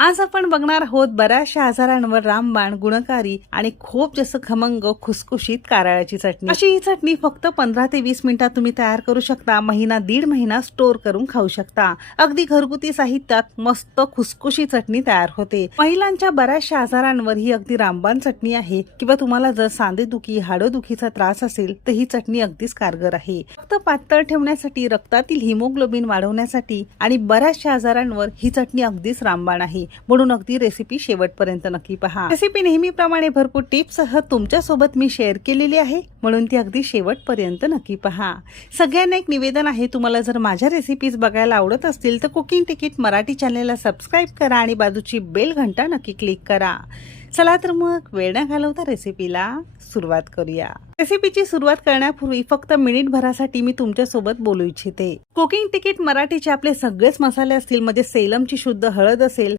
आज आपण बघणार आहोत बऱ्याचशा आजारांवर रामबाण गुणकारी आणि खूप जास्त खमंग खुसखुशीत कारळ्याची चटणी। अशी ही चटणी फक्त 15 ते 20 मिनिटात तुम्ही तयार करू शकता। महिना दीड महिना स्टोर करून खाऊ शकता। अगदी घरगुती साहित्यात मस्त खुसखुशी चटणी तयार होते। महिलांच्या बऱ्याचशा आजारांवर ही अगदी रामबाण चटणी आहे। किंवा तुम्हाला जर सांधेदुखी हाडोदुखीचा त्रास असेल तर ही चटणी अगदीच कारगर आहे। फक्त पातळ ठेवण्यासाठी, रक्तातील हिमोग्लोबिन वाढवण्यासाठी आणि बऱ्याचशा आजारांवर ही चटणी अगदीच रामबाण आहे। म्हणून अगदी रेसिपी शेवटपर्यंत नक्की पहा। रेसिपी नेहमीप्रमाणे भरपूर टिप्ससह तुमच्या सोबत मी शेअर केलेली आहे, म्हणून ती अगदी शेवटपर्यंत नक्की पहा। सगळ्यांना एक निवेदन आहे, तुम्हाला जर माझ्या रेसिपीज बघायला आवडत असतील तर कुकिंग तिकीट मराठी चॅनलला सबस्क्राइब करा आणि बाजूची बेल घंटा नक्की क्लिक करा। चला तर मग वेळ न घालवता रेसिपीला सुरुवात करूया। रेसिपीची सुरुवात करण्यापूर्वी फक्त मिनिटभरासाठी मी तुमच्या सोबत बोलू इच्छिते। कुकिंग तिकीट मराठीचे आपले सगळेच मसाले असतील, म्हणजे सेलमची शुद्ध हळद असेल,